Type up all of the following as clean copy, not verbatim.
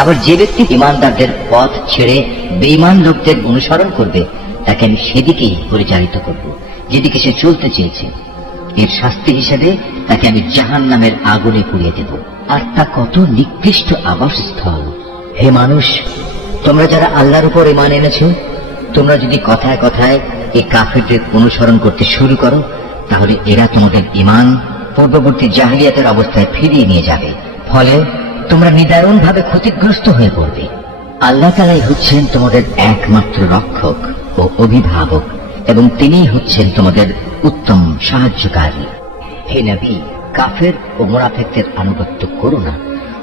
আবার যে ব্যক্তি ইমানদারদের পথ ছেড়ে বেঈমান লোকদের অনুসরণ করবে তাকে আমি সেদিকেই পরিচালিত করব যেদিকে সে চলতে চেয়েছে। এর শাস্তি হিসেবে তাকে আমি জাহান্নামের আগুনে পুড়িয়ে দেব, আর তা কত নিকৃষ্ট আবাসস্থল। হে মানুষ, তোমরা যারা আল্লাহর উপর ঈমান এনেছ, তোমরা যদি কথায় কথায় এই কাফিরদের অনুসরণ করতে শুরু করো, তাহলে এরা তোমাদের ঈমান পূর্ববর্তী জাহিলিয়াতের অবস্থায় ফিরিয়ে নিয়ে যাবে। ফলে তোমরা নিদারুণভাবে ক্ষতিগ্রস্ত হয়ে পড়বে। আল্লাহ তাআলাই হচ্ছেন তোমাদের একমাত্র রক্ষক ও অভিভাবক, এবং তিনিই হচ্ছেন তোমাদের উত্তম সাহায্যকারী। হে নবী, কাফের ও মুনাফিকদের আনুগত্য করো না।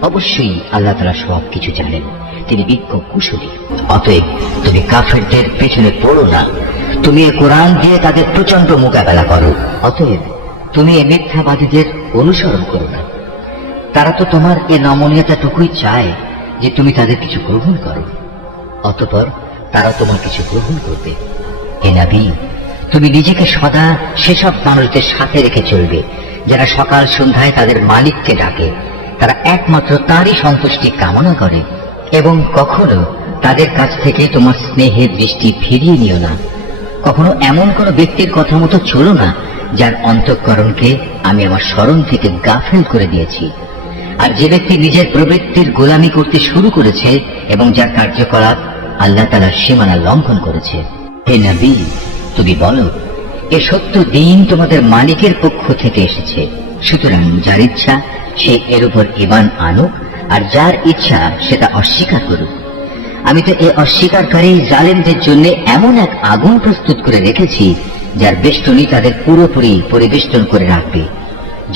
অবশ্যই আল্লাহ তাআলা সবকিছু জানেন, তিনি বিজ্ঞ কুশলী। অতএব তুমি কাফেরদের পেছনে পড়ো না, তুমি এ কোরআন দিয়ে তাদের প্রচন্ড মোকাবেলা করো। অতএব তুমি এ মিথ্যাবাদীদের অনুসরণ করো না। তারা তো তোমার এ নমনীয়তাটুকুই চায় যে তুমি তাদের কিছু গ্রহণ করো, অতঃপর তারা তোমার কিছু গ্রহণ করবে। হে নবী, তুমি নিজেকে সদা সেসব মানুষদের সাথে রেখে চলবে যারা সকাল সন্ধ্যায় তাদের মালিককে ডাকে, তারা একমাত্র তারই সন্তুষ্টি কামনা করে, এবং কখনো তাদের কাছ থেকে তোমার স্নেহের দৃষ্টি ফিরিয়ে নিও না। কখনো এমন কোন ব্যক্তির কথা মতো চলো না যার অন্তঃকরণকে আমি আমার স্মরণ থেকে গাফেল করে দিয়েছি। আর যে ব্যক্তি নিজের প্রবৃত্তির গোলামি করতে শুরু করেছে এবং যার কার্যকলাপ আল্লাহ তাআলার সীমানা লঙ্ঘন করেছে, হে নবী, তুমি বলো, এ সত্য দিন তোমাদের মালিকের পক্ষ থেকে এসেছে। সুতরাং যার ইচ্ছা সে এর উপর ঈমান আনুক, আর যার ইচ্ছা সেটা অস্বীকার করুক। আমি তো এ অস্বীকারী জালেমদের জন্য এমন এক আগুন প্রস্তুত করে রেখেছি যার বেষ্টনী তাদের পুরোপুরি পরিবেষ্টন করে রাখবে।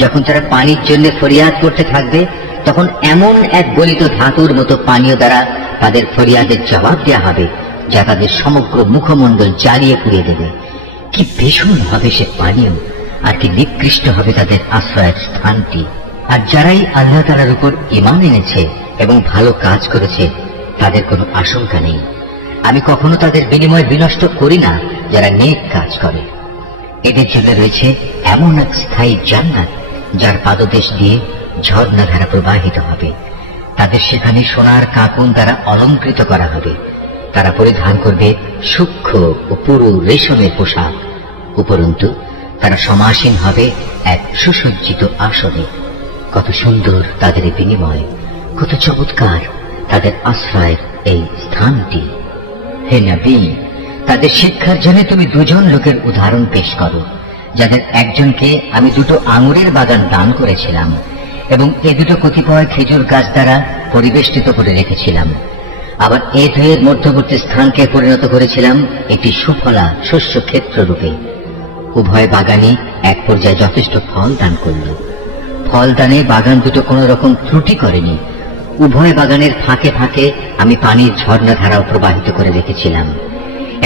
যখন তারা পানির জন্য ফরিয়াদ করতে থাকবে, তখন এমন এক গলিত ধাতুর মতো পানীয় দ্বারা তাদের ফরিয়াদের জবাব দেওয়া হবে যা তাদের সমগ্র মুখমণ্ডল জ্বালিয়ে পুড়িয়ে দেবে। কি ভীষণ হবে সে পানীয়, আর কি নিকৃষ্ট হবে তাদের আশ্রয়ের স্থানটি। আর যারাই আল্লাহ তাআলার উপর ঈমান এনেছে এবং ভালো কাজ করেছে, তাদের কোনো আশঙ্কা নেই। আমি কখনো তাদের বিনিময় বিনষ্ট করি না যারা নেক কাজ করে। এদের জন্য রয়েছে এমন এক স্থায়ী জান্নাত যার পাদদেশ দিয়ে ঝর্ণাধারা প্রবাহিত হবে। তাদের সেখানে সোনার কাকুন দ্বারা অলঙ্কৃত করা হবে। তারা পরিধান করবে সূক্ষ্ম ও পুরু রেশমের পোশাক। উপরন্তু তারা সমাসীন হবে এক সুসজ্জিত আসনে। কত সুন্দর তাদের বিনিময়, কত চমৎকার তাদের আশ্রয়ের এই স্থানটি। হে নবী, তাদের শিক্ষার জন্য তুমি দুজন লোকের উদাহরণ পেশ করো, যাদের একজনকে আমি 2 আঙুরের বাগান দান করেছিলাম এবং এ 2 কতিপয় খেজুর গাছ দ্বারা পরিবেষ্টিত করে রেখেছিলাম। আবার এ 2 মধ্যবর্তী স্থানকে পরিণত করেছিলাম একটি সুফলা শস্য ক্ষেত্র রূপে। উভয় বাগানই এক পর্যায়ে যথেষ্ট ফল দান করল। ফল দানে বাগান 2 কোন রকম ত্রুটি করেনি। উভয় বাগানের ফাঁকে ফাঁকে আমি পানির ঝর্ণাধারাও প্রবাহিত করে রেখেছিলাম।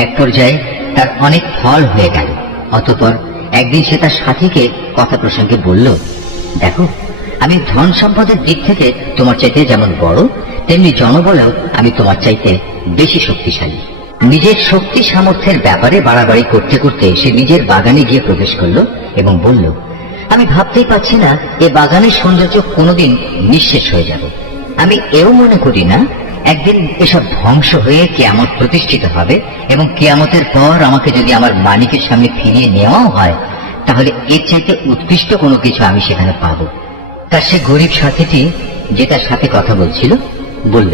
এক পর্যায়ে তার অনেক ফল হয়ে গেল। অতঃপর একদিন সে তার সাথীকে কথা প্রসঙ্গে বলল, দেখো, আমি ধন সম্পদের দিক থেকে তোমার চাইতে যেমন বড়, তেমনি জনবলেও আমি তোমার চাইতে বেশি শক্তিশালী। নিজের শক্তি সামর্থ্যের ব্যাপারে বাড়াবাড়ি করতে করতে সে নিজের বাগানে গিয়ে প্রবেশ করল এবং বলল, আমি ভাবতেই পারছি না এ বাগানের সৌন্দর্য কোনোদিন নিঃশেষ হয়ে যাবে। আমি এও মনে করি না একদিন এসব ধ্বংস হয়ে কিয়ামত প্রতিষ্ঠিত হবে, এবং কিয়ামতের পর আমাকে যদি আমার মালিকের সামনে ফিরিয়ে নেওয়াও হয়, তাহলে এর চাইতে উৎকৃষ্ট কোনো কিছু আমি সেখানে পাব। তার সে গরিব সাথীটি, যে তার সাথে কথা বলছিল, বলল,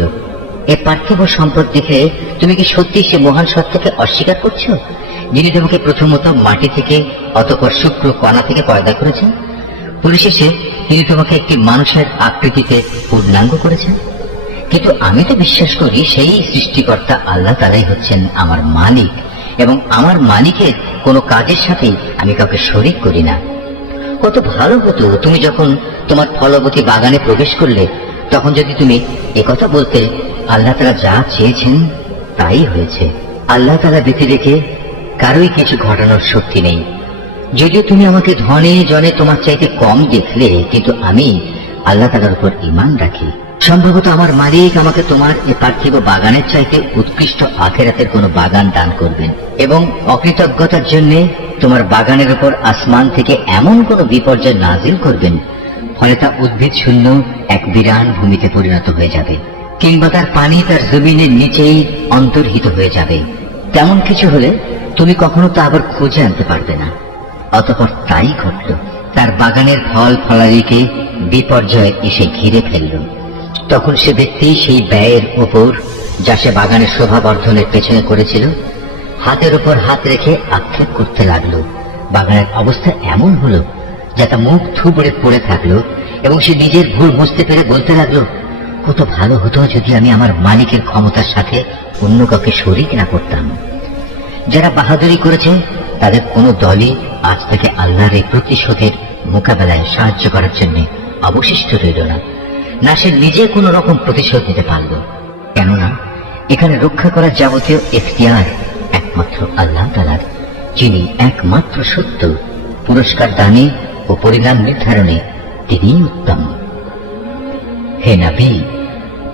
এ পার্থিব সম্পদ দেখে তুমি কি সত্যি সে মহান সত্যকে অস্বীকার করছো, যিনি তোমাকে প্রথমত মাটি থেকে অতঃপর শুক্র কণা থেকে পয়দা করেছেন, পরিশেষে তিনি তোমাকে একটি মানুষের আকৃতিতে পূর্ণাঙ্গ করেছেন? কিন্তু আমি তো বিশ্বাস করি সেই সৃষ্টিকর্তা আল্লাহ তাআলাই হচ্ছেন আমার মালিক, এবং আমার মালিকের কোনো কাজের সাথেই আমি কাউকে শরীক করি না। কত ভালো হতো তুমি যখন তোমার ফলবতী বাগানে প্রবেশ করলে, তখন যদি তুমি একথা বলতে, আল্লাহ তাআলা যা চেয়েছেন তাই হয়েছে। আল্লাহ তাআলা ব্যতী রেখে কারোই কিছু ঘটানোর শক্তি নেই। যদিও তুমি আমাকে ধনে জনে তোমার চাইতে কম দেখলে, কিন্তু আমি আল্লাহ তাআলার উপর ঈমান রাখি। সম্ভবত আমার মালিক আমাকে তোমার এ পার্থিব বাগানের চাইতে উৎকৃষ্ট আখিরাতের কোনো বাগান দান করবেন, এবং অকৃতজ্ঞতার জন্য তোমার বাগানের উপর আসমান থেকে এমন কোনো বিপর্যয় নাজিল করবেন, ফলে তা উদ্ভিদ শূন্য এক বিরান ভূমিতে পরিণত হয়ে যাবে। কিংবা তার পানি তার জমিনের নিচেই অন্তর্হিত হয়ে যাবে। তেমন কিছু হলে তুমি কখনো তা আবার খুঁজে আনতে পারবে না। অতঃপর তাই ঘটল, তার বাগানের ফল ফলাদিকে বিপর্যয় এসে ঘিরে ফেলল। তখন সে ব্যক্তি সেই ব্যয়ের ওপর, যা সে বাগানের শোভা বর্ধনের পেছনে করেছিল, হাতের ওপর হাত রেখে আক্ষেপ করতে লাগলো। বাগানের অবস্থা এমন হলো যা তা মুখ থুবড়ে পড়ে থাকলো এবং সে নিজের ভুল বুঝতে পেরে বলতে লাগলো, কত ভালো হতো যদি আমি আমার মালিকের ক্ষমতার সাথে অন্য কাউকে শরীক না করতাম। যারা বাহাদুরি করেছে তাদের কোনো দলই আজ থেকে আল্লাহর এই প্রতিশোধের মোকাবেলায় সাহায্য করার জন্য অবশিষ্ট রইল না, না সে নিজে কোন রকম প্রতিশোধ নিতে পারল। কেননা এখানে রক্ষা করার যাবতীয় এখতিয়ার একমাত্র আল্লাহ তাআলার, যিনি একমাত্র সত্য। পুরস্কার দানে ও পরিণাম নির্ধারণে তিনিই উত্তম। হে নবী,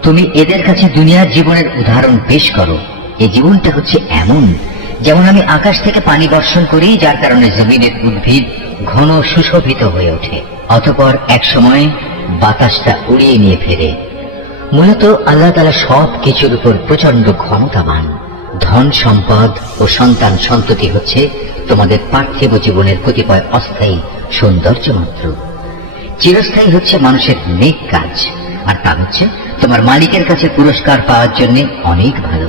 তুমি এদের কাছে দুনিয়ার জীবনের উদাহরণ পেশ করো। এই জীবনটা হচ্ছে এমন যেমন আমি আকাশ থেকে পানি বর্ষণ করি, যার কারণে জমিনের উদ্ভিদ ঘন সুশোভিত হয়ে ওঠে, অতঃপর এক সময় বাতাসটা উড়িয়ে নিয়ে ফেরে। মূলত আল্লাহ তাআলা সব কিছুর উপর প্রচন্ড ক্ষমতাবান। ধন সম্পদ ও সন্তান সন্ততি হচ্ছে তোমাদের পার্থিব জীবনের কতিপয় অস্থায়ী সৌন্দর্য মাত্র। চিরস্থায়ী হচ্ছে মানুষের নেক কাজ, আর তা হচ্ছে তোমার মালিকের কাছে পুরস্কার পাওয়ার জন্য অনেক ভালো।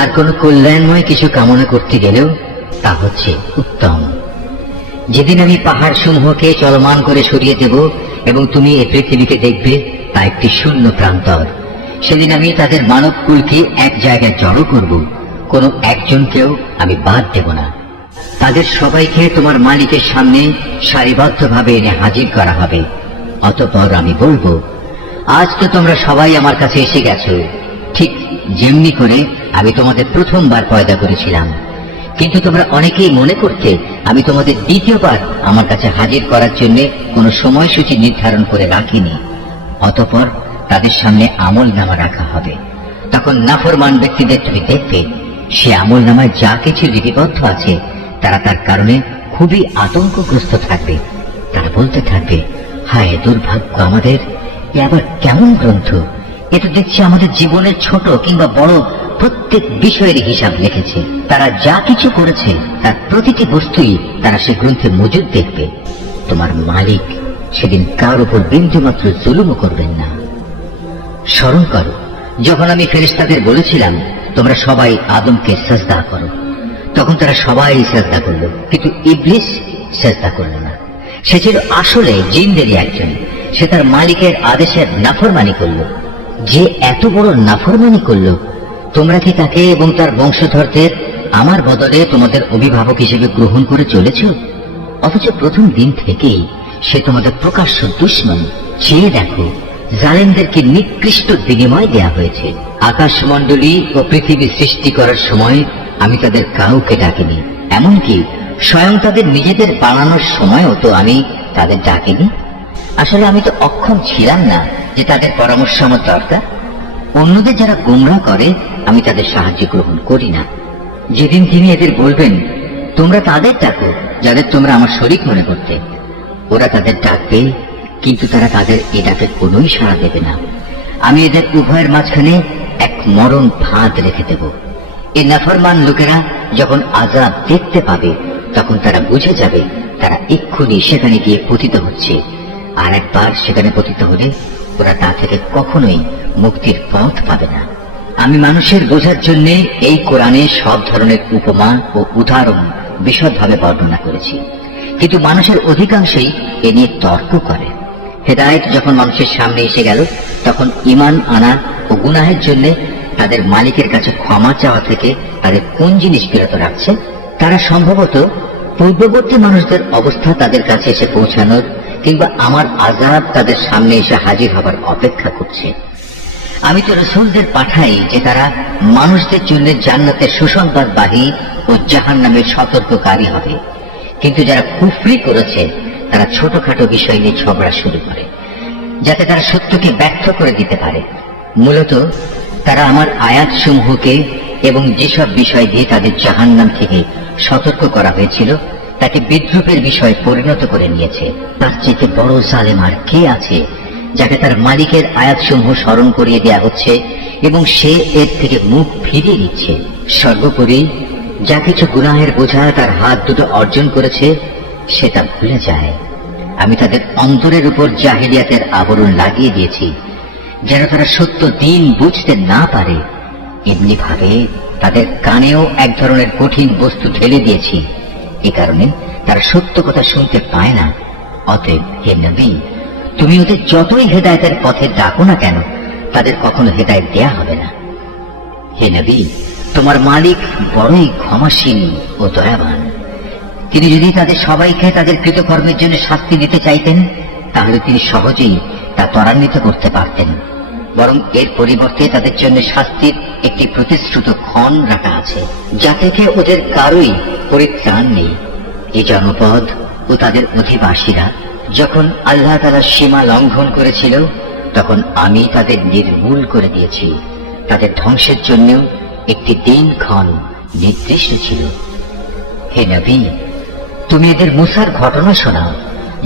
আর কোন কল্যাণময় কিছু কামনা করতে গেলেও তা হচ্ছে উত্তম। যেদিন আমি পাহাড় সমূহকে চলমান করে সরিয়ে দেব এবং তুমি এই পৃথিবীকে দেখবে তা একটি শূন্য প্রান্তর, সেদিন আমি তাদের মানব কুলকে এক জায়গায় জড়ো করব, কোনো একজনকেও আমি বাদ দেব না। তাদের সবাইকে তোমার মালিকের সামনে সারিবদ্ধভাবে এনে হাজির করা হবে। অতঃপর আমি বলবো, আজ তো তোমরা সবাই আমার কাছে এসে গেছো, ঠিক যেমনি করে আমি তোমাদের প্রথমবার পয়দা করেছিলাম। কিন্তু তোমরা অনেকেই মনে করতে আমি তোমাদের দ্বিতীয়বার আমার কাছে হাজির করার জন্য কোনো সময়সূচি নির্ধারণ করে রাখিনি। অতঃপর তাদের সামনে আমল নামা রাখা হবে। তখন নাফরমান ব্যক্তিদের তুমি দেখবে, সে আমল নামায় যা কিছু লিপিবদ্ধ আছে তারা তার কারণে খুবই আতঙ্কগ্রস্ত থাকবে। তারা বলতে থাকবে, হায় দুর্ভাগ্য আমাদের, এ আবার কেমন গ্রন্থ! এ তো দেখছি আমাদের জীবনের ছোট কিংবা বড় প্রত্যেক বিষয়ের হিসাব লিখেছে। তারা যা কিছু করেছে তার প্রতিটি বস্তুই তারা সে গ্রন্থে মজুদ দেখবে। তোমার মালিক সেদিন কার উপর বিন্দুমাত্র জুলুমও করবেন না। স্মরণ করো, যখন আমি ফেরেশতাদের বলেছিলাম তোমরা সবাই আদমকে সাজদা করো, তখন তারা সবাই সাজদা করলো, কিন্তু ইবলিস সাজদা করল না। সে ছিল আসলে জিনদেরই একজন। সে তার মালিকের আদেশের নাফরমানি করল। যে এত বড় নাফরমানি করল, তোমরা কি তাকে এবং তার বংশধরদের আমার বদলে তোমাদের অভিভাবক হিসেবে গ্রহণ করে চলেছ? অথচ প্রথম দিন থেকেই সে তোমাদের প্রকাশ্য দুশমন। চেয়ে দেখো, জালেমদেরকে নিকৃষ্ট বিনিময় দেয়া হয়েছে। আকাশমণ্ডলী ও পৃথিবী সৃষ্টি করার সময় আমি তাদের কাউকে ডাকিনি, এমনকি স্বয়ং তাদের নিজেদের বানানোর সময়ও তো আমি তাদের ডাকিনি। আসলে আমি তো অক্ষম ছিলাম না যে তাদের পরামর্শ আমার দরকার। অন্যদের যারা গোমরাহ করে আমি তাদের সাহায্য গ্রহণ করি না। যেদিন তিনি এদের বলবেন, তোমরা তাদের ডাকো যাদের তোমরা আমার শরীক মনে করতে, ওরা তাদের ডাকবে, কিন্তু তারা তাদের এ ডাকে কোনোই সাড়া দেবে না। আমি এদের উভয়ের মাঝখানে এক মরণ ফাঁদ রেখে দেব। এই নাফরমান লোকেরা যখন আযাব দেখতে পাবে তখন তারা বুঝে যাবে তারা এক্ষুনি সেখানে গিয়ে পতিত হচ্ছে, আর একবার সেখানে পতিত হলে ওরা তা থেকে কখনোই মুক্তির পথ পাবে না। আমি মানুষের বোঝার জন্য এই কোরআনে সব ধরনের উপমা ও উদাহরণ বিশদভাবে বর্ণনা করেছি, কিন্তু মানুষের অধিকাংশই এ নিয়ে তর্ক করে। হেদায়েত যখন মানুষের সামনে এসে গেল, তখন ঈমান আনা ও গুনাহের জন্য তাদের মালিকের কাছে ক্ষমা চাওয়া থেকে তাদের কোন জিনিস বিরত রাখছে? তারা সম্ভবত পূর্ববর্তী মানুষদের অবস্থা তাদের কাছে এসে পৌঁছানোর কিংবা আমার আযাব তাদের সামনে এসে হাজির হবার অপেক্ষা করছে। আমি তো রাসূলদের পাঠাই যে তারা মানুষদের জন্য জান্নাতের সুসংবাদবাহী ও জাহান্নামের সতর্ককারী হবে, কিন্তু যারা কুফরি করেছে তারা ছোটখাটো বিষয় নিয়ে ঝগড়া শুরু করে, যাতে তারা সত্যকে ব্যর্থ করে দিতে পারে। মূলত তারা আমার আয়াতসমূহকে এবং যেসব বিষয় দিয়ে তাদের জাহান্নাম থেকে সতর্ক করা হয়েছিল তাকে বিদ্রুপের বিষয় পরিণত করে নিয়েছে। তার চেয়ে বড় জালেম আর কে আছে যাকে তার মালিকের আয়াতসমূহ স্মরণ করিয়ে দেয়া হচ্ছে এবং সে এর থেকে মুখ ফিরিয়ে নিচ্ছে। সর্বোপরি যা কিছু গুনাহের বোঝা তার হাত দুটো অর্জন করেছে সেটা ভুলে যায়। আমি তাদের অন্তরের উপর জাহিলিয়াতের আবরণ লাগিয়ে দিয়েছি যেন তারা সত্য দিন বুঝতে না পারে। এমনি ভাবে তাদের কানেও এক ধরনের কঠিন বস্তু ঢেলে দিয়েছি, এ কারণে তারা সত্য কথা শুনতে পায় না। অতএব হে নবী, তুমি ওদের যতই হেদায়েতের পথে ডাকো না কেন, তাদের কখনো হেদায়েত দেয়া হবে না। হে নবী, তোমার মালিক বড়ই ক্ষমাশীল ও দয়াবান। তিনি যদি তাদের সবাইকে তাদের কৃতকর্মের জন্য শাস্তি দিতে চাইতেন, তাহলে তিনি সহজেই তা ত্বরান্বিত করতে পারতেন। বরং এর পরিবর্তে তাদের জন্য শাস্তির একটি প্রতিশ্রুত ক্ষণ রাখা আছে, যা থেকে ওদের কারোই পরিত্রাণ নেই। এই জনপদ ও তাদের অধিবাসীরা যখন আল্লাহ তাআলার সীমা লঙ্ঘন করেছিল, তখন আমি তাদের নির্মূল করে দিয়েছি। তাদের ধ্বংসের জন্য একটি দিনক্ষণ নির্দিষ্ট ছিল। হে নবী, তুমি এদের মুসার ঘটনা শোনাও।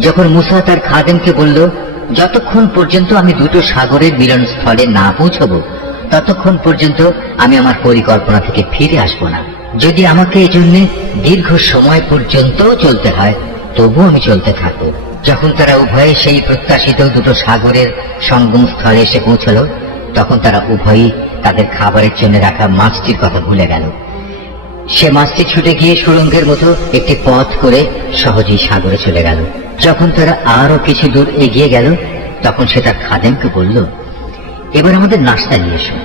যখন মুসা তার খাদেমকে বলল, যতক্ষণ পর্যন্ত আমি দুটো সাগরের মিলনস্থলে না পৌঁছব, ততক্ষণ পর্যন্ত আমি আমার পরিকল্পনা থেকে ফিরে আসব না। যদি আমাকে এজন্য দীর্ঘ সময় পর্যন্ত চলতে হয়, তবু আমি চলতে থাকব। যখন তারা উভয়ে সেই প্রত্যাশিত দুটো সাগরের সঙ্গম স্থলে এসে পৌঁছল, তখন তারা উভয়ই তাদের খাবারের জন্য রাখা মাছটির কথা ভুলে গেল। সে মাছটি ছুটে গিয়ে সুড়ঙ্গের মতো একটি পথ করে সহজেই সাগরে চলে গেল। যখন তারা আরো কিছু দূর এগিয়ে গেল, তখন সে তার খাদেমকে বলল, এবার আমাদের নাস্তা নিয়ে এসো।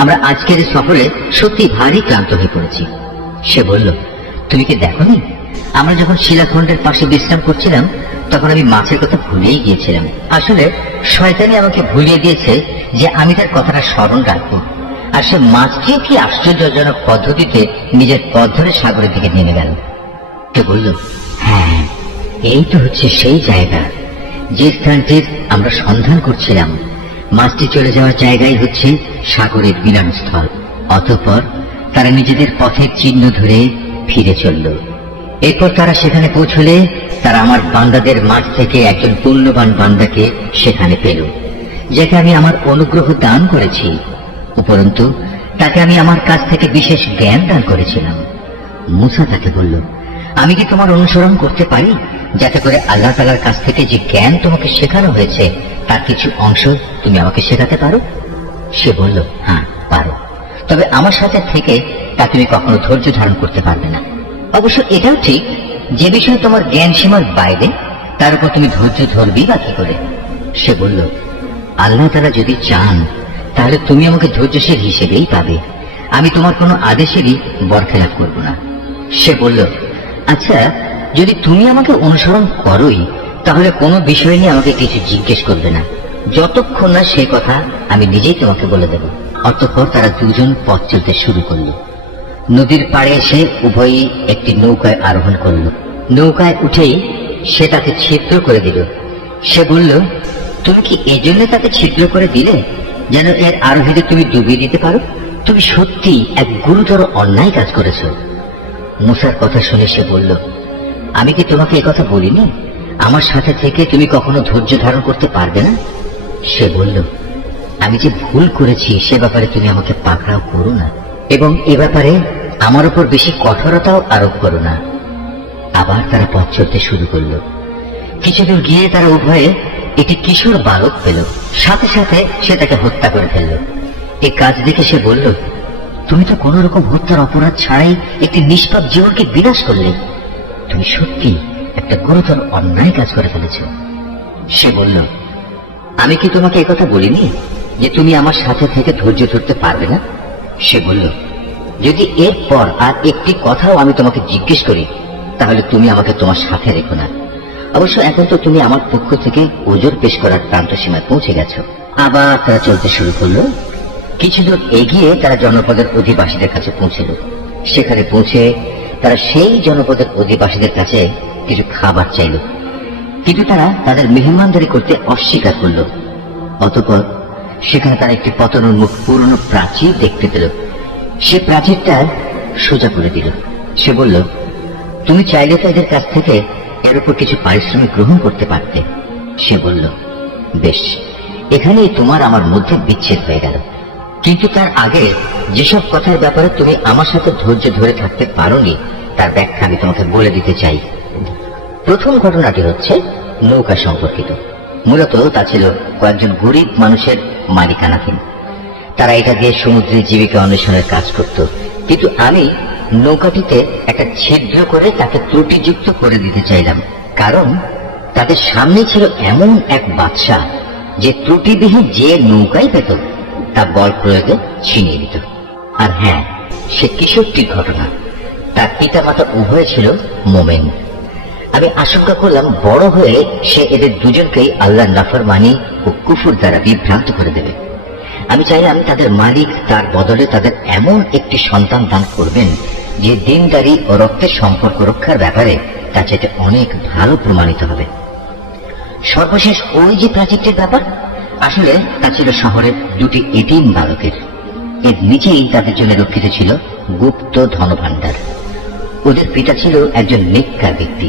আমরা আজকের সফরে সত্যি ভারী ক্লান্ত হয়ে পড়েছি। সে বলল, তুমি কি দেখোনি, আমরা যখন শিলাখণ্ডের পাশে বিশ্রাম করছিলাম, তখন আমি মাছের কথা ভুলেই গিয়েছিলাম। আসলে শয়তানি আমাকে ভুলিয়ে দিয়েছে যে আমি তার কথাটা স্মরণ রাখবো। আর সে মাছটিও কি আশ্চর্যজনক পদ্ধতিতে নিজের পথ ধরে সাগরের দিকে নেমে গেল। সে বলল, হ্যাঁ, এই তো হচ্ছে সেই জায়গা যে স্থানটির আমরা সন্ধান করছিলাম। মাছটি চলে যাওয়ার জায়গায় হচ্ছে সাগরের মিলনস্থল। অতঃপর তারা নিজেদের পথের চিহ্ন ধরে ফিরে চলল। এরপর তারা সেখানে পৌঁছলে তারা আমার বান্দাদের মাঝ থেকে একজন পুণ্যবান বান্দাকে সেখানে পেল, যাকে আমি আমার অনুগ্রহ দান করেছি। উপরন্তু তাকে আমি আমার কাছ থেকে বিশেষ জ্ঞান দান করেছিলাম। মুসা তাকে বলল, আমি কি তোমার অনুসরণ করতে পারি, যাতে করে আল্লাহ তাআলার কাছ থেকে যে জ্ঞান তোমাকে শেখানো হয়েছে তার কিছু অংশ তুমি আমাকে শেখাতে পারো? সে বলল, হ্যাঁ পারো, তবে আমার সাথে থেকে তা তুমি কখনো ধৈর্য ধারণ করতে পারবে না। অবশ্য এটাও ঠিক, যে বিষয়ে তোমার জ্ঞান সীমার বাইরে, তার উপর তুমি ধৈর্য ধরবি বা কি করে? সে বলল, আল্লাহ তাআলা যদি চান, তাহলে তুমি আমাকে ধৈর্যশীল হিসেবেই পাবে। আমি তোমার কোনো আদেশেরই বরখেলাপ করব না। সে বলল, আচ্ছা, যদি তুমি আমাকে অনুসরণ করোই, তাহলে কোনো বিষয় নিয়ে আমাকে কিছু জিজ্ঞেস করবে না, যতক্ষণ না সে কথা আমি নিজেই তোমাকে বলে দেব। অতঃপর তারা দুজন পথ চলতে শুরু করল। নদীর পাড়ে এসে উভয়ই একটি নৌকায় আরোহণ করল। নৌকায় উঠেই সে তাকে ছিদ্র করে দিল। সে বলল, তুমি কি এজন্য তাকে ছিদ্র করে দিলে যেন এর আরোহীদের তুমি ডুবিয়ে দিতে পারো? তুমি সত্যি এক গুরুতর অন্যায় কাজ করেছ। মুসার কথা শুনে সে বলল, আমি কি তোমাকে একথা বলিনি, আমার সাথে থেকে তুমি কখনো ধৈর্য ধারণ করতে পারবে না? সে বলল, আমি যে ভুল করেছি সে ব্যাপারে তুমি আমাকে পাকড়াও করো না, এবং এ ব্যাপারে আমার উপর বেশি কঠোরতাও আরোপ করো না। আবার তারা পথ চলতে শুরু করল। কিছুদূর গিয়ে তারা উভয়ে একটি কিশোর বালক পেল। সাথে সাথে সে তাকে হত্যা করে ফেলল। এই কাজ দেখে সে বলল, তুমি তো কোন রকম হত্যার অপরাধ ছাড়াই একটি নিষ্পাপ জীবনকে বিনাশ করলে। তুমি সত্যি একটা গুরুতর অন্যায় কাজ করে ফেলেছ। সে বলল, আমি কি তোমাকে একথা বলিনি যে তুমি আমার সাথে থেকে ধৈর্য ধরতে পারবে না? সে বলল, যদি এরপর আর একটি কথাও আমি তোমাকে জিজ্ঞেস করি, তাহলে তুমি আমাকে তোমার সাথে রেখো না। অবশ্য এখন তো তুমি আমার পক্ষ থেকে ওজর পেশ করার প্রান্ত সীমায় পৌঁছে গেছো। আবার তারা চলতে শুরু করলো। কিছু দূর এগিয়ে তারা জনপদের অধিবাসীদের কাছে পৌঁছল। সেখানে পৌঁছে তারা সেই জনপদের অধিবাসীদের কাছে কিছু খাবার চাইল, কিন্তু তারা তাদের মেহমানদারি করতে অস্বীকার করল। অতঃপর সেখানে তারা একটি পতনোন্মুখ পুরনো প্রাচীর দেখতে পেল। সে প্রাচীরটা সোজা করে দিল। সে বলল, তুমি চাইলে তো এদের কাছ থেকে এর উপর কিছু পারিশ্রমিক গ্রহণ করতে পারতে। সে বলল, বেশ, এখানেই তোমার আমার মধ্যে বিচ্ছেদ হয়ে গেল। কিন্তু তার আগে যেসব কথার ব্যাপারে তুমি আমার সাথে ধৈর্য ধরে থাকতে পারোনি তার ব্যাখ্যা আমি তোমাকে বলে দিতে চাই। প্রথম ঘটনাটি হচ্ছে নৌকা সম্পর্কিত। মূলত তা ছিল কয়েকজন গরিব মানুষের মালিকানাধীন। তারা এটা দিয়ে সমুদ্রে জীবিকা অন্বেষণের কাজ করত, কিন্তু আমি নৌকাটিতে একটা ছিদ্র করে তাকে ত্রুটিযুক্ত করে দিতে চাইলাম, কারণ তাদের সামনে ছিল এমন এক বাদশা যে ত্রুটিবিহীন যে নৌকাই পেত তা বল প্রয়োগে ছিনিয়ে নিত। আর হ্যাঁ, সে কিশোরটির ঘটনা। তার পিতামাতা উভয় ছিল মোমেন। আমি আশঙ্কা করলাম বড় হয়ে সে এদের দুজনকেই আল্লাহর নাফরমানি ও কুফর দ্বারা বিভ্রান্ত করে দেবে। আমি চাইলাম তাদের মালিক তার বদলে তাদের এমন একটি সন্তান দান করবেন যে দিনদারি ও রক্তের সম্পর্ক রক্ষার ব্যাপারে তা চাইতে অনেক ভালো প্রমাণিত হবে। সর্বশেষ ওই যে প্রাচীরটির ব্যাপার, আসলে তা ছিল শহরের দুটি এতিম বালকের। এর নিচেই তাদের জন্য রক্ষিত ছিল গুপ্ত ধনভাণ্ডার। ওদের পিতা ছিল একজন নেককার ব্যক্তি।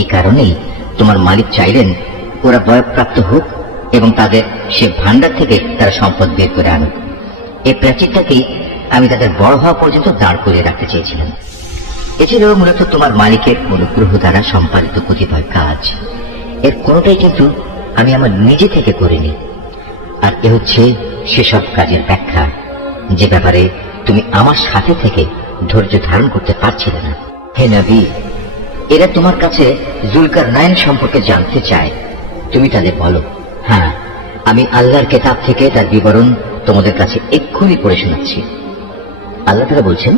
এই কারণেই তোমার মালিক চাইলেন ওরা বয়ঃপ্রাপ্ত হোক এবং তাদের সে ভাণ্ডার থেকে তারা সম্পদ বের করে আনুক। এই প্রাচীরটাকেই আমি তাদের বড় হওয়া পর্যন্ত দাঁড় করিয়ে রাখতে চেয়েছিলাম। এছাড়াও মূলত তোমার মালিকের অনুগ্রহ দ্বারা সম্পাদিত কতিপয় কাজ, এর কোনোটাই কিন্তু আমি আমার নিজে থেকে করিনি। আর এ হচ্ছে সেসব কাজের ব্যাখ্যা যে ব্যাপারে তুমি আমার সাথে থেকে ধৈর্য ধারণ করতে পারছিলে না। হে নবী, এরা তোমার কাছে জুলকারনাইন সম্পর্কে জানতে চায়। তুমি তাদের বলো, হ্যাঁ, আমি আল্লাহর কিতাব থেকে তার বিবরণ তোমাদের কাছে এক্ষুনি পড়ে শোনাচ্ছি। আল্লাহ তাআলা বলছেন,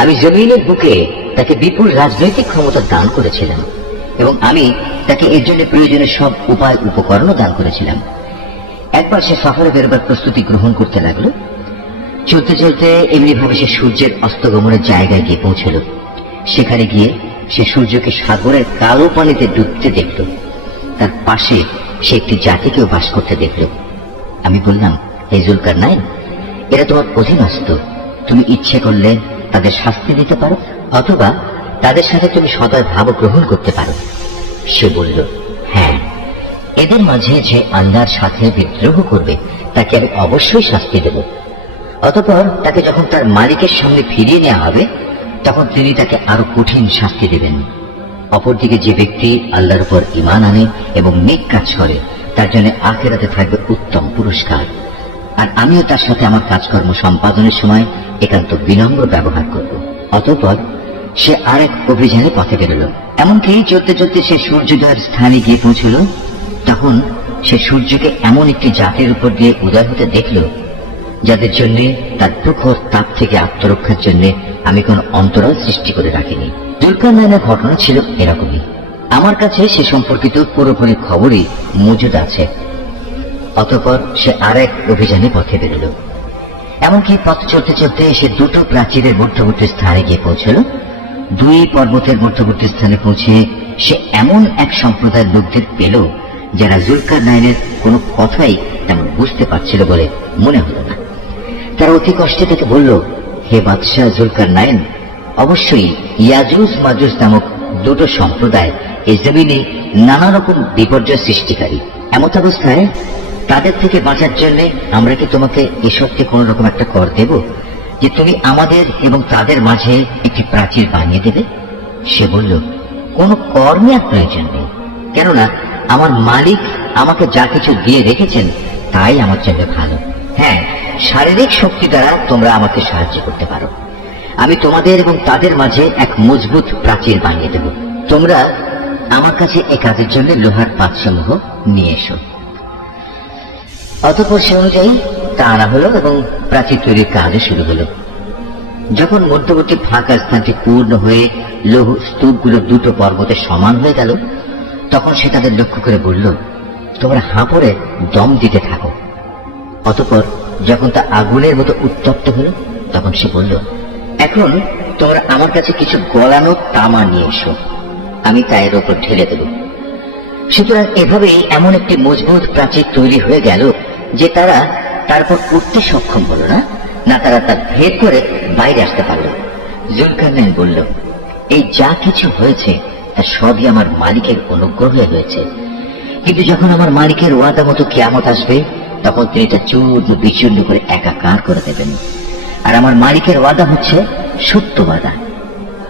আমি জমিনের বুকে তাকে বিপুল রাজনৈতিক ক্ষমতা দান করেছিলাম এবং আমি তাকে এর জন্য প্রয়োজনীয় সব উপায় উপকরণও দান করেছিলাম। একবার সে সফরে বেরোবার প্রস্তুতি গ্রহণ করতে লাগলো। চলতে চলতে এমনি ভাবে সে সূর্যের অস্তগমনের জায়গায় গিয়ে পৌঁছল। সেখানে গিয়ে সে সূর্যকে সাগরের কালো পানিতে ডুবতে দেখল। তার পাশে সে একটি জাতিকেও বাস করতে দেখল। আমি বললাম, হে জুলকারনাইন, এরা তোমার অধীনস্থ। তুমি ইচ্ছে করলে তাদের শাস্তি দিতে পারো, অথবা তাদের সাথে তুমি সদয় ভাব গ্রহণ করতে পারো। সে বলল, হ্যাঁ, এদের মাঝে যে আল্লাহর সাথে বিদ্রোহ করবে তাকে আমি অবশ্যই শাস্তি দেব। অতঃপর তাকে যখন তার মালিকের সামনে ফিরিয়ে নেওয়া হবে তখন তিনি তাকে আরো কঠিন শাস্তি দেবেন। অপরদিকে যে ব্যক্তি আল্লাহর উপর ঈমান আনে এবং নেক কাজ করে তার জন্য আখিরাতে থাকবে উত্তম পুরস্কার। আর আমিও তার সাথে আমার কাজকর্ম সম্পাদনের সময় একান্ত বিনম্র ব্যবহার করব। অতঃপর সে আরেক অভিযানে পথে বেরোল। এমনকি চলতে চলতে সে সূর্যোদয়ের স্থানে গিয়ে পৌঁছল। তখন সে সূর্যকে এমন একটি জাতের উপর দিয়ে উদয় হতে দেখল যাদের জন্য তার প্রখর তাপ থেকে আত্মরক্ষার জন্য আমি কোন অন্তরাল সৃষ্টি করে রাখিনি। জুলকারনাইনের ঘটনা ছিল এরকমই। আমার কাছে সে সম্পর্কিত পুরোপুরি খবরই মজুদ আছে। অতঃপর সে আরেক অভিযানে পথে বেরোল। এমনকি পথ চলতে চলতে সে দুটো প্রাচীরের মধ্যবর্তী স্থানে গিয়ে পৌঁছল। দুই পর্বতের মধ্যবর্তী স্থানে পৌঁছে সে এমন এক সম্প্রদায়ের লোকদের পেল যারা জুলকারনাইনের কোনো কথাই তেমন বুঝতে পারছিল বলে মনে হল না। তারা অতি কষ্টে তাকে বলল, হে বাদশাহ জুলকারনাইন, অবশ্যই ইয়াজুজ মাজুজ নামক দুটো সম্প্রদায় এই জমিনে নানা রকম বিপর্যয় সৃষ্টিকারী। এমত অবস্থায় তাদের থেকে বাঁচার জন্য আমরা কি তোমাকে এ সত্যি কোন রকম একটা কর দেব যে তুমি আমাদের এবং তাদের মাঝে একটি প্রাচীর বানিয়ে দেবে? সে বলল, কোনো কর নেওয়ার প্রয়োজন নেই, কেননা আমার মালিক আমাকে যা কিছু দিয়ে রেখেছেন তাই আমার জন্য ভালো। হ্যাঁ, শারীরিক শক্তি দ্বারা তোমরা আমাকে সাহায্য করতে পারো। আমি তোমাদের এবং তাদের মাঝে এক মজবুত প্রাচীর বানিয়ে দেব। তোমরা আমার কাছে এ কাজের জন্য লোহার পাতসমূহ নিয়ে এসো। অতঃপর সে অনুযায়ী তা আনা হলো এবং প্রাচীর তৈরির কাজও শুরু হলো। যখন মধ্যবর্তী ফাঁকা স্থানটি পূর্ণ হয়ে লৌহ স্তূপগুলো দুটো পর্বতে সমান হয়ে গেল তখন সে তাদের লক্ষ্য করে বলল, তোমরা হাঁপড়ে দম দিতে থাকো। অতঃপর যখন তা আগুনের মতো উত্তপ্ত হলো তখন সে বলল, এখন তোমরা আমার কাছে কিছু গলানো তামা নিয়ে এসো, আমি তা এর ওপর ঢেলে দেব। সুতরাং এভাবেই এমন একটি মজবুত প্রাচীর তৈরি হয়ে গেল যে তারা তারপর উঠতে সক্ষম হল না, না তারা তা ভেদ করে বাইরে আসতে পারল। জুলকারনাইন বলল, এই যা কিছু হয়েছে তা সবই আমার মালিকের অনুগ্রহে হয়েছে। কিন্তু যখন আমার মালিকের ওয়াদা মতো কিয়ামত আসবে, তখন তিনি তা চূর্ণ বিচূর্ণ করে একাকার করে দেবেন। আর আমার মালিকের ওয়াদা হচ্ছে সত্য ওয়াদা।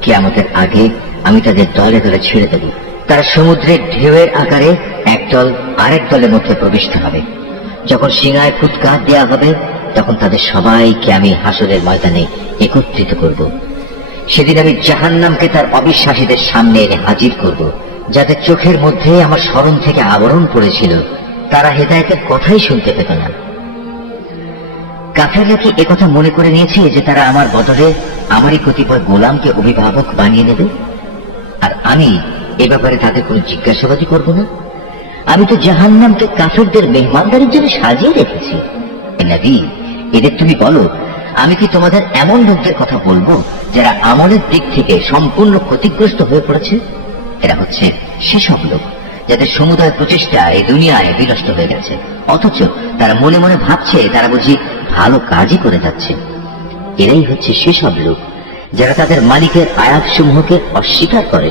কিয়ামতের আগে আমি তাদের দলে দলে ছেড়ে দেব। তারা সমুদ্রের ঢেউয়ের আকারে একদল আরেক দলের মধ্যে প্রবিষ্ট হবে। যখন সিংহায় ফুৎকার দেয়া হবে, তখন তাদের সবাইকে আমি হাসরের ময়দানে একত্রিত করব। সেদিন আমি জাহান্নামকে তার অবিশ্বাসীদের সামনে এনে হাজির করব, যাদের চোখের মধ্যে আমার স্মরণ থেকে আবরণ পড়েছিল। তারা হেদায়েতের কথাই শুনতে পেত না। কাফেররা কি একথা মনে করে নিয়েছে যে তারা আমার বদলে আমারই কতিপয় গোলামকে অভিভাবক বানিয়ে নেবে, আর আমি এ ব্যাপারে তাদের কোনো জিজ্ঞাসাবাদই করব না? আমি তো জাহান্নামকে কাফেরদের মেহমানদারির জন্য সাজিয়ে রেখেছি। নবী, এদের তুমি বলো, আমি কি তোমাদের এমন লোকদের কথা বলবো যারা আমলের দিক থেকে সম্পূর্ণ ক্ষতিগ্রস্ত হয়ে পড়েছে? এরা হচ্ছে সেসব লোক যাদের সমুদায় প্রচেষ্টা এই দুনিয়ায় বিনষ্ট হয়ে গেছে, অথচ তারা মনে মনে ভাবছে তারা বুঝি ভালো কাজই করে যাচ্ছে। এরাই হচ্ছে সেসব লোক যারা তাদের মালিকের আয়াতসমূহকে অস্বীকার করে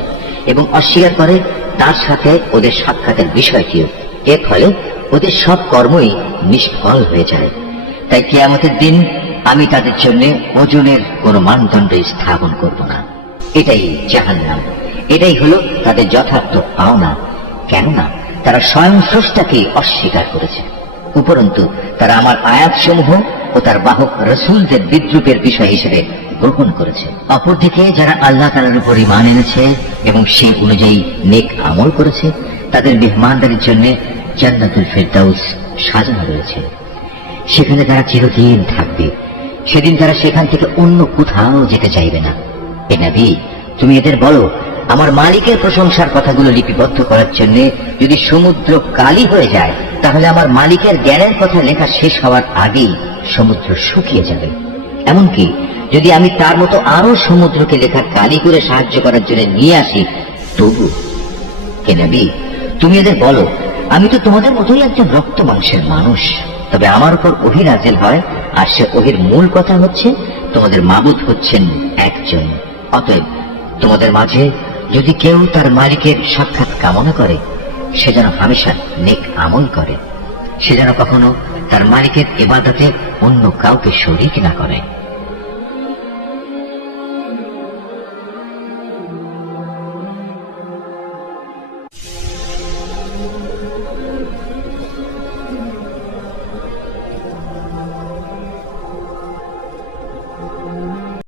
এবং অস্বীকার করে তার সাথে ওদের সাক্ষাতের বিষয়টিও। এর ফলে ওদের সব কর্মই নিষ্ফল হয়ে যায়। তাই কিয়ামতের দিন আমি তাদের জন্য ওজনের কোন মানদণ্ড স্থাপন করব না। এটাই জাহান্নাম, এটাই হলো তাদের যথার্থ পাওনা। কেননা তারা স্বয়ং স্রষ্টাকে অস্বীকার করেছে, উপরন্তু তারা আমার আয়াতসমূহ ও তার বাহক রসুলদের বিদ্রুপের বিষয় হিসেবে গ্রহণ করেছে। অপরদিকে যারা আল্লাহ তাআলার উপর ঈমান এনেছে এবং সেই অনুযায়ী নেক আমল করেছে, তাদের মেহমানদারির জন্য জান্নাতুল ফেরদাউস সাজানো রয়েছে। সেখানে তারা চিরদিন থাকবে। সেদিন তারা সেখান থেকে অন্য কোথাও যেতে চাইবে না। এ নবী, তুমি এদের বলো, আমার মালিকের প্রশংসার কথাগুলো লিপিবদ্ধ করার জন্য যদি সমুদ্র কালি হয়ে যায়, তাহলে আমার মালিকের জ্ঞানের কথা লেখা শেষ হওয়ার আগেই সমুদ্র শুকিয়ে যাবে। এমনকি যদি আমি তার মতো আরো সমুদ্রকে লেখার কালি করে সাহায্য করার জন্য নিয়ে আসি, তবু হে নবী, তুমি এদের বলো, আমি তো তোমাদের মতোই একজন রক্ত মাংসের মানুষ, তবে আমার উপর ওহী নাযিল হয়, আর সে ওহীর মূল কথা হচ্ছে তোমাদের মাবুদ হচ্ছেন একজন। অতএব তোমাদের মাঝে যদি কেউ তার মালিকের সাক্ষাৎ কামনা করে, সে যেন হামেশা নেক আমল করে, সে যেন কখনো তার মালিকের ইবাদতে অন্য কাউকে শরীক না করে।